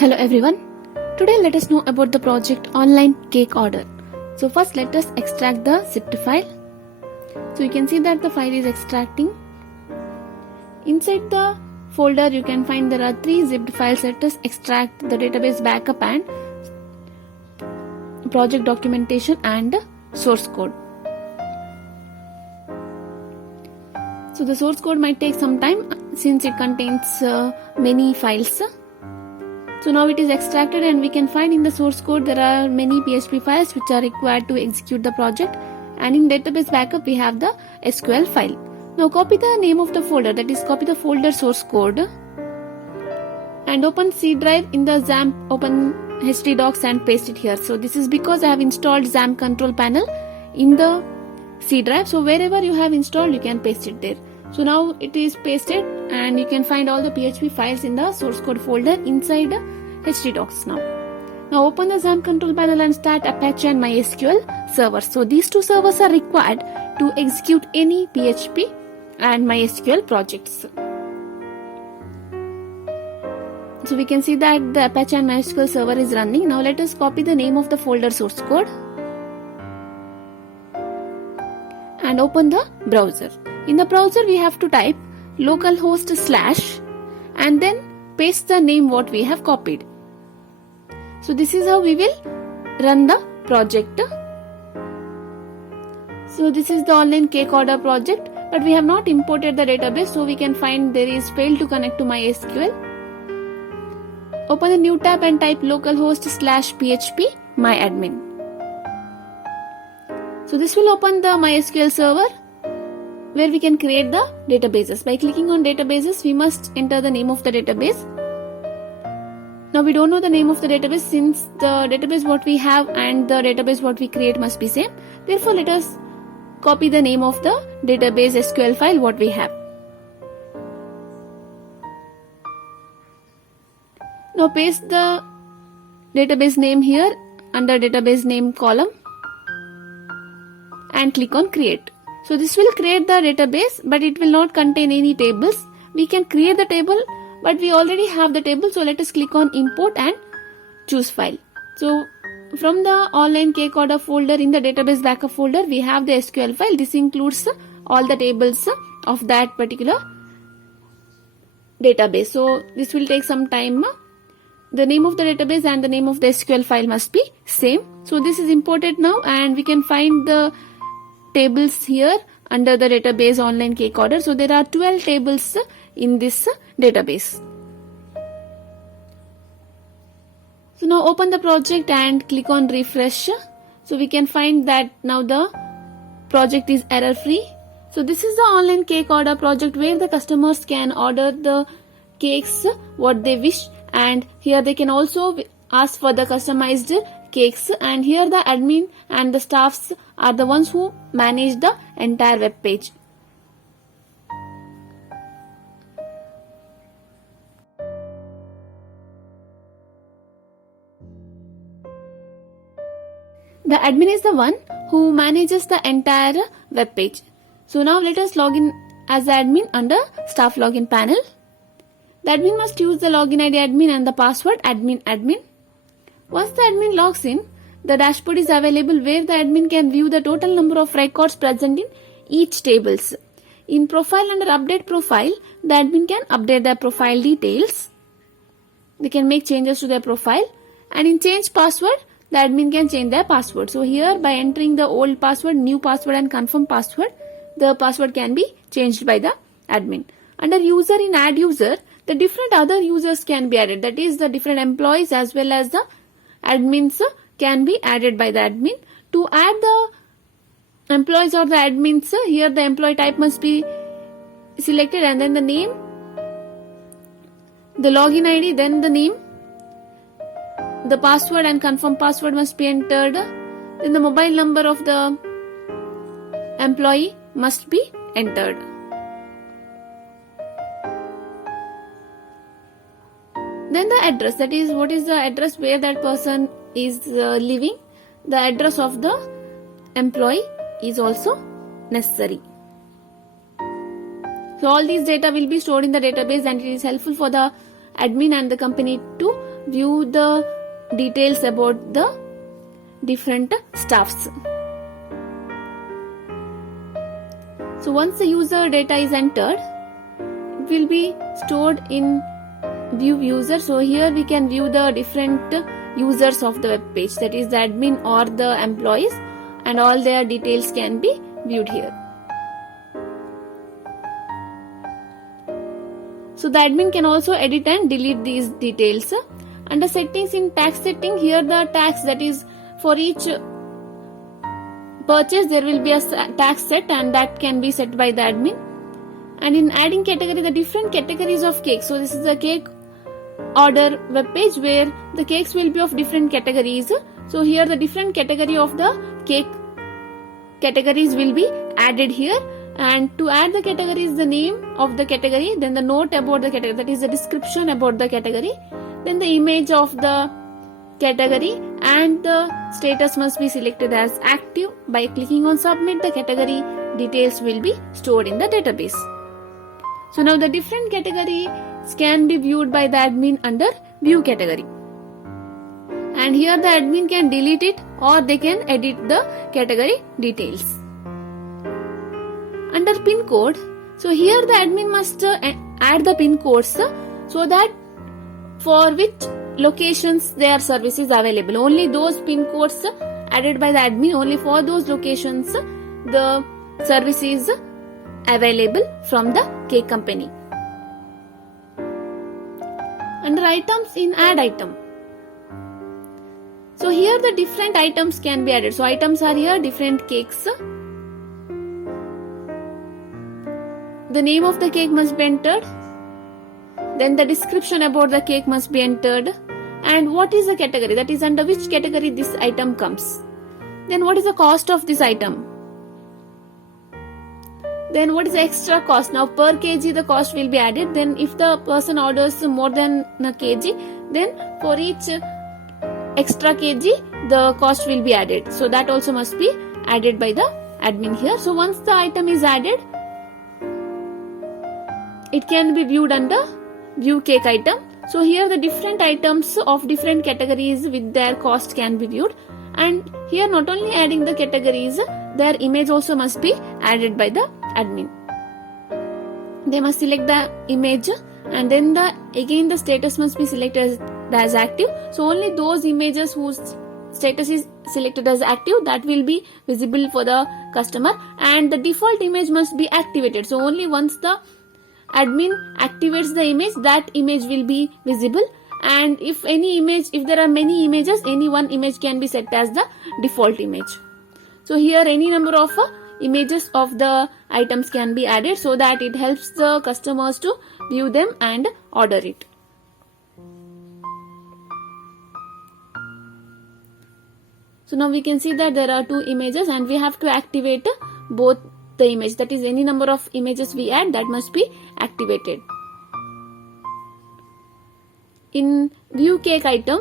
Hello everyone. Today let us know about the project online cake order. So first let us extract the zipped file. So you can see that the file is extracting. Inside the folder you can find there are 3 zipped files. Let us extract the database backup and project documentation and source code. So the source code might take some time since it contains many files. So now it is extracted and we can find in the source code there are many PHP files which are required to execute the project, and in database backup we have the SQL file. Now copy the name of the folder, that is copy the folder source code and open C drive in the XAMPP, open htdocs and paste it here. So this is because I have installed XAMPP control panel in the C drive, so wherever you have installed you can paste it there. So now it is pasted and you can find all the PHP files in the source code folder inside htdocs now. Now open the XAMPP control panel and start Apache and MySQL servers. So these two servers are required to execute any PHP and MySQL projects. So we can see that the Apache and MySQL server is running. Now let us copy the name of the folder source code and open the browser. In the browser we have to type localhost / and then paste the name what we have copied. So this is how we will run the project. So this is the online cake order project, but we have not imported the database, so we can find there is failed to connect to MySQL. Open a new tab and type localhost / php myadmin. So this will open the MySQL server where we can create the databases. By clicking on databases, we must enter the name of the database. Now we don't know the name of the database since the database what we have and the database what we create must be same. Therefore, let us copy the name of the database SQL file what we have. Now paste the database name here under database name column and click on create. So this will create the database, but it will not contain any tables. We can create the table, but we already have the table. So let us click on import and choose file. So from the online cake order folder in the database backup folder, we have the SQL file. This includes all the tables of that particular database. So this will take some time. The name of the database and the name of the SQL file must be same. So this is imported now and we can find the tables here under the database online cake order. So there are 12 tables in this database. So now open the project and click on refresh. So we can find that now the project is error free. So this is the online cake order project where the customers can order the cakes what they wish, and here they can also ask for the customized cakes, and here the admin and the staffs are the ones who manage the entire web page. The admin is the one who manages the entire web page. So now let us log in as the admin under staff login panel. The admin must use the login ID admin and the password admin. Once the admin logs in, the dashboard is available where the admin can view the total number of records present in each tables. In profile under update profile, the admin can update their profile details. They can make changes to their profile, and in change password, the admin can change their password. So here by entering the old password, new password and confirm password, the password can be changed by the admin. Under user in add user, the different other users can be added. That is the different employees as well as the admins can be added by the admin. To add the employees or the admins, here the employee type must be selected and then the name, the login ID, then the name, the password and confirm password must be entered, then the mobile number of the employee must be entered. Then the address, that is what is the address where that person is living. The address of the employee is also necessary. So all these data will be stored in the database and it is helpful for the admin and the company to view the details about the different stuffs. So once the user data is entered, it will be stored in view user. So here we can view the different users of the web page, that is the admin or the employees, and all their details can be viewed here. So the admin can also edit and delete these details. Under settings, in tax setting, here the tax, that is for each purchase there will be a tax set, and that can be set by the admin. And in adding category, the different categories of cake. So this is the cake order web page where the cakes will be of different categories. So here the different category of the cake categories will be added here. And to add the categories, the name of the category, then the note about the category, that is the description about the category, then the image of the category, and the status must be selected as active. By clicking on submit, the category details will be stored in the database. So now the different categories can be viewed by the admin under view category. And here the admin can delete it or they can edit the category details. Under pin code, so here the admin must add the pin codes so that for which locations their service is available. Only those pin codes added by the admin, only for those locations the service is available from the cake company. Under items, in add item, so here the different items can be added. So items are here different cakes. The name of the cake must be entered, then the description about the cake must be entered, and what is the category, that is under which category this item comes, then what is the cost of this item, then what is the extra cost. Now per kg the cost will be added. Then if the person orders more than a kg, then for each extra kg the cost will be added. So that also must be added by the admin here. So once the item is added, it can be viewed under view cake item. So here the different items of different categories with their cost can be viewed. And here not only adding the categories, their image also must be added by the admin. They must select the image, and then again the status must be selected as active. So only those images whose status is selected as active, that will be visible for the customer, and the default image must be activated. So only once the admin activates the image, that image will be visible. And if there are many images, any one image can be set as the default image. So here any number of images of the items can be added so that it helps the customers to view them and order it. So now we can see that there are two images and we have to activate both the image, that is any number of images we add, that must be activated. In view cake item,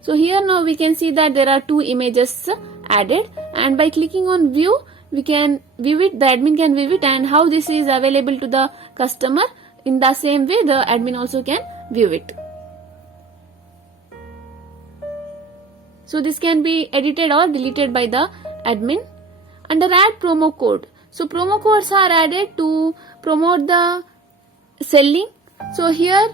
so here now we can see that there are two images added, and by clicking on view we can view it, the admin can view it, and how this is available to the customer, in the same way the admin also can view it. So this can be edited or deleted by the admin. Under add promo code, so promo codes are added to promote the selling. So here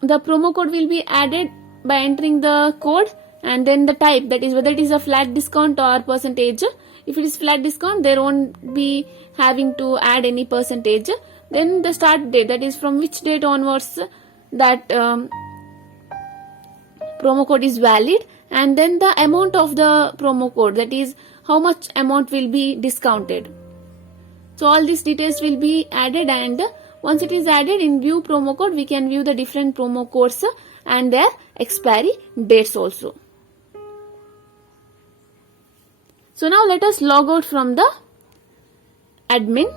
the promo code will be added by entering the code and then the type, that is whether it is a flat discount or percentage. If it is flat discount, there won't be having to add any percentage. Then the start date, that is from which date onwards that promo code is valid, and then the amount of the promo code, that is how much amount will be discounted. So all these details will be added, and once it is added in view promo code, we can view the different promo codes and their expiry dates also. So now let us log out from the admin.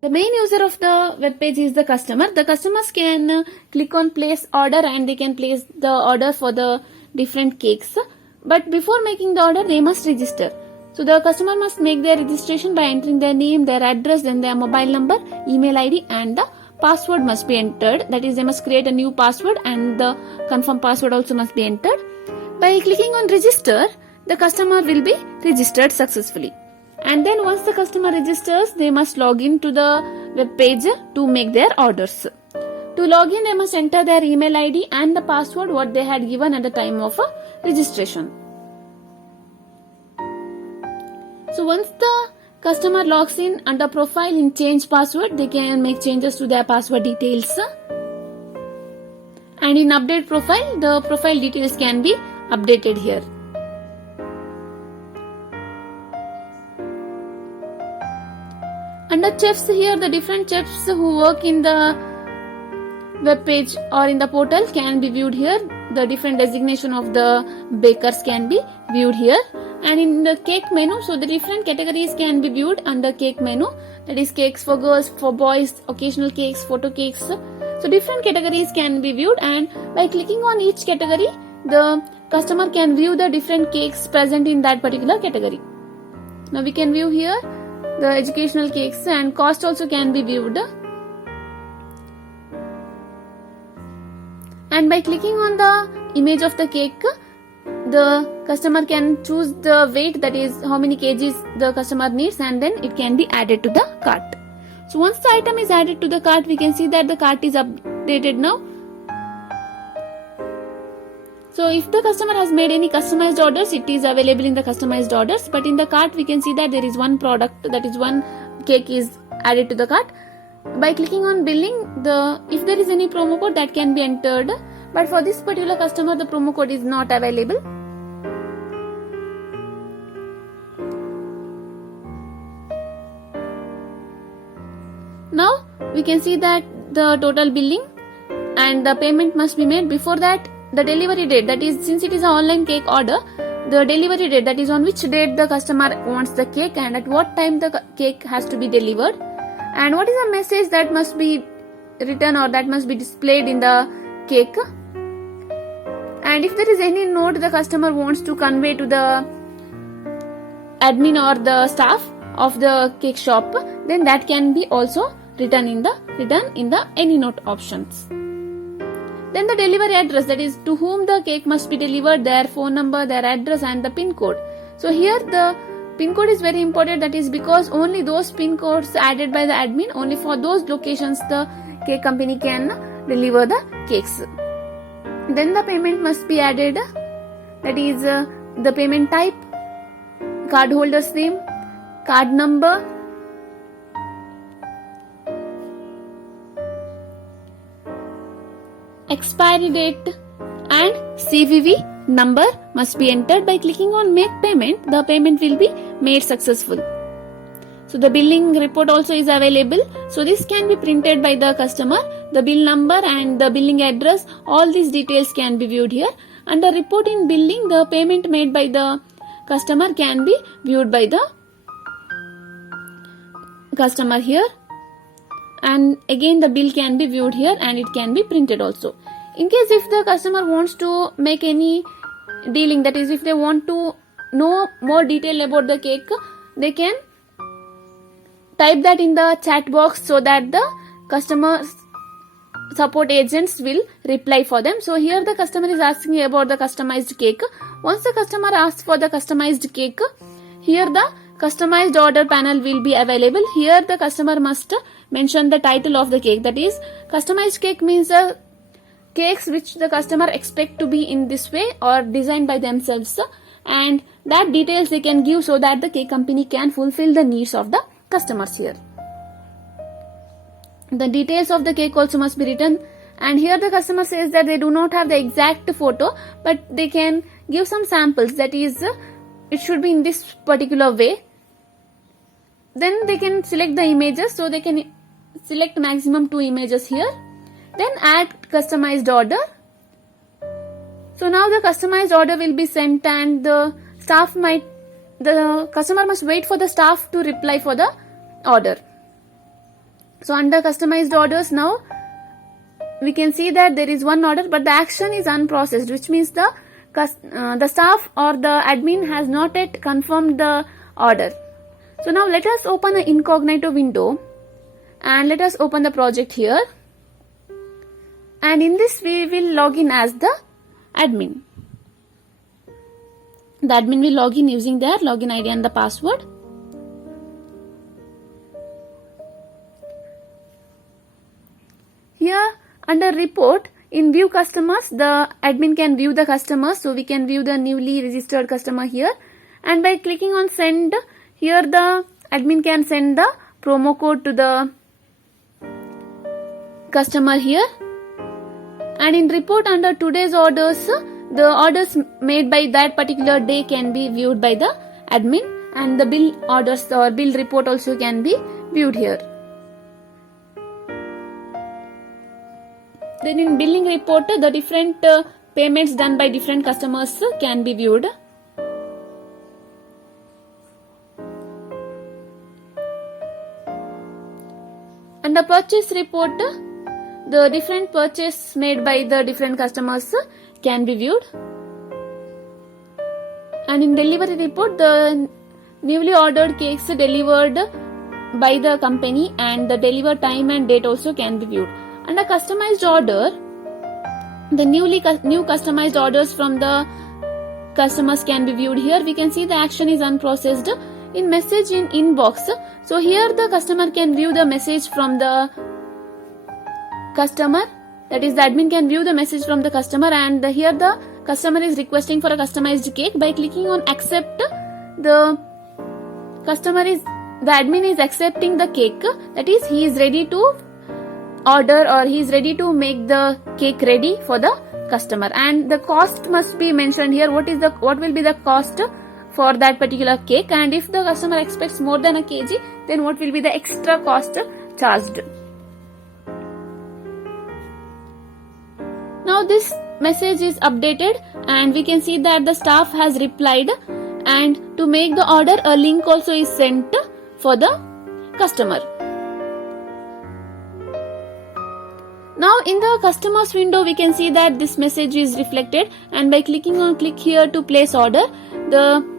The main user of the web page is the customer. The customers can click on place order and they can place the order for the different cakes. But before making the order, they must register. So the customer must make their registration by entering their name, their address, then their mobile number, email ID, and the password must be entered. That is, they must create a new password and the confirm password also must be entered. By clicking on register, the customer will be registered successfully. And then once the customer registers, they must log in to the web page to make their orders. To log in, they must enter their email ID and the password what they had given at the time of registration. So once the customer logs in under profile in change password, they can make changes to their password details. And in update profile, the profile details can be updated here. Under chefs here, the different chefs who work in the web page or in the portal can be viewed here. The different designation of the bakers can be viewed here. And in the cake menu, so the different categories can be viewed under cake menu. That is cakes for girls, for boys, occasional cakes, photo cakes. So different categories can be viewed, and by clicking on each category, the customer can view the different cakes present in that particular category. Now we can view here the educational cakes, and cost also can be viewed. And by clicking on the image of the cake, the customer can choose the weight, that is how many kgs the customer needs, and then it can be added to the cart. So once the item is added to the cart, we can see that the cart is updated now. So if the customer has made any customized orders, it is available in the customized orders. But in the cart, we can see that there is one product, that is one cake is added to the cart. By clicking on billing, if there is any promo code, that can be entered. But for this particular customer, the promo code is not available. Now we can see that the total billing and the payment must be made. Before that, the delivery date, that is, since it is an online cake order, the delivery date, that is on which date the customer wants the cake and at what time the cake has to be delivered, and what is the message that must be written or that must be displayed in the cake, and if there is any note the customer wants to convey to the admin or the staff of the cake shop, then that can be also written in the any note options. Then the delivery address, that is to whom the cake must be delivered, their phone number, their address, and the pin code. So here the pin code is very important, that is because only those pin codes added by the admin, only for those locations the cake company can deliver the cakes. Then the payment must be added, that is the payment type, card holder's name, card number, expiry date, and CVV number must be entered. By clicking on make payment, the payment will be made successful. So the billing report also is available. So this can be printed by the customer. The bill number and the billing address, all these details can be viewed here. Under report in billing, the payment made by the customer can be viewed by the customer here. And again the bill can be viewed here and it can be printed also. In case if the customer wants to make any dealing, that is if they want to know more detail about the cake, they can type that in the chat box so that the customer support agents will reply for them. So here the customer is asking about the customized cake. Once the customer asks for the customized cake, here the customized order panel will be available. Here the customer must mention the title of the cake, that is customized cake means the cakes which the customer expect to be in this way or designed by themselves, and that details they can give so that the cake company can fulfill the needs of the customers here. The details of the cake also must be written, and here the customer says that they do not have the exact photo but they can give some samples, that is it should be in this particular way. Then they can select the images, so they can select maximum 2 images here. Then add customized order. So now the customized order will be sent and the customer must wait for the staff to reply for the order. So under customized orders now we can see that there is one order but the action is unprocessed, which means the the staff or the admin has not yet confirmed the order. So now let us open the incognito window and let us open the project here, and in this we will log in as the admin. The admin will log in using their login ID and the password. Here under report, in view customers, the admin can view the customers, so we can view the newly registered customer here, and by clicking on send, here the admin can send the promo code to the customer here. And in report under today's orders, the orders made by that particular day can be viewed by the admin, and the bill orders or bill report also can be viewed here. Then in billing report, the different payments done by different customers can be viewed. And the purchase report, the different purchase made by the different customers can be viewed. And in delivery report, the newly ordered cakes delivered by the company and the deliver time and date also can be viewed. Under customized order, the new customized orders from the customers can be viewed here. We can see the action is unprocessed. In message in inbox, so here the customer can view the message from the customer, that is the admin can view the message from the customer, and here the customer is requesting for a customized cake. By clicking on accept, the admin is accepting the cake, that is he is ready to order or he is ready to make the cake ready for the customer, and the cost must be mentioned here. What will be the cost for that particular cake, and if the customer expects more than a kg, then what will be the extra cost charged. Now this message is updated and we can see that the staff has replied, and to make the order a link also is sent for the customer. Now in the customers window we can see that this message is reflected, and by clicking on click here to place order, the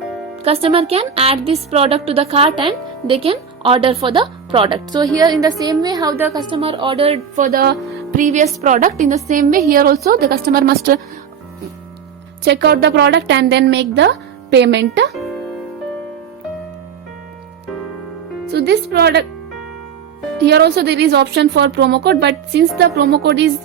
customer can add this product to the cart and they can order for the product. So here in the same way how the customer ordered for the previous product, in the same way here also the customer must check out the product and then make the payment. So this product, here also there is option for promo code, but since the promo code is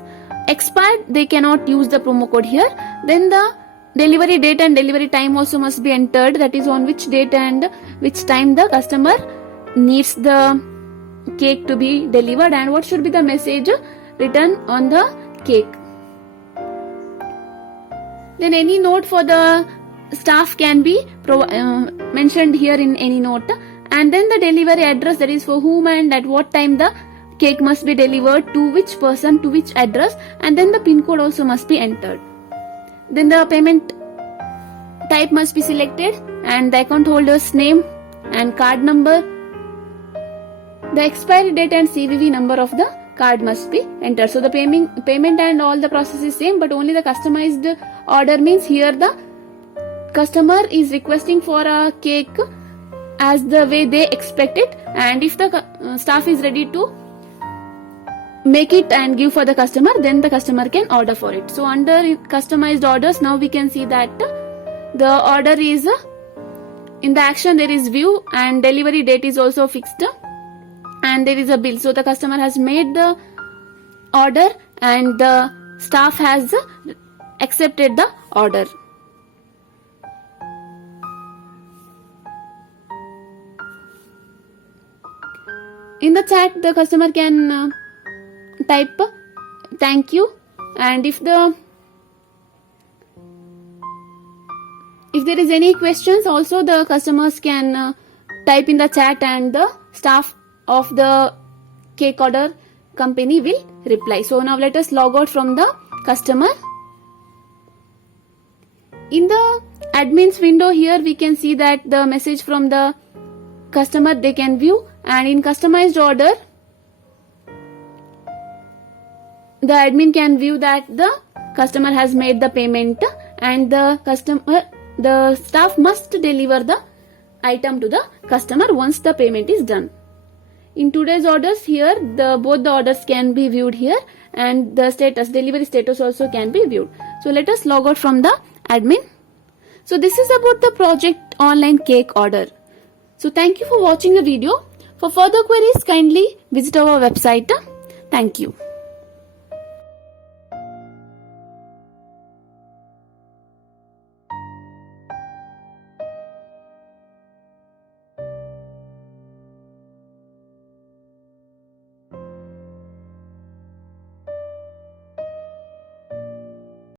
expired, they cannot use the promo code here. Then the delivery date and delivery time also must be entered, that is on which date and which time the customer needs the cake to be delivered, and what should be the message written on the cake. Then any note for the staff can be mentioned here in any note, and then the delivery address, that is for whom and at what time the cake must be delivered, to which person, to which address, and then the pin code also must be entered. Then the payment type must be selected, and the account holder's name and card number. The expiry date and CVV number of the card must be entered. So the payment and all the process is same, but only the customized order means here the customer is requesting for a cake as the way they expect it, and if the staff is ready to make it and give for the customer, then the customer can order for it. So under customized orders, now we can see that the order is in the action, there is view and delivery date is also fixed, and there is a bill. So the customer has made the order and the staff has accepted the order. In the chat, the customer can type thank you, and if there is any questions also, the customers can type in the chat and the staff of the cake order company will reply. So now let us log out from the customer. In the admins window here we can see that the message from the customer they can view, and in customized order the admin can view that the customer has made the payment and the staff must deliver the item to the customer once the payment is done. In today's orders, here both the orders can be viewed here, and the delivery status also can be viewed. So let us log out from the admin. So this is about the project online cake order. So thank you for watching the video. For further queries, kindly visit our website. Thank you.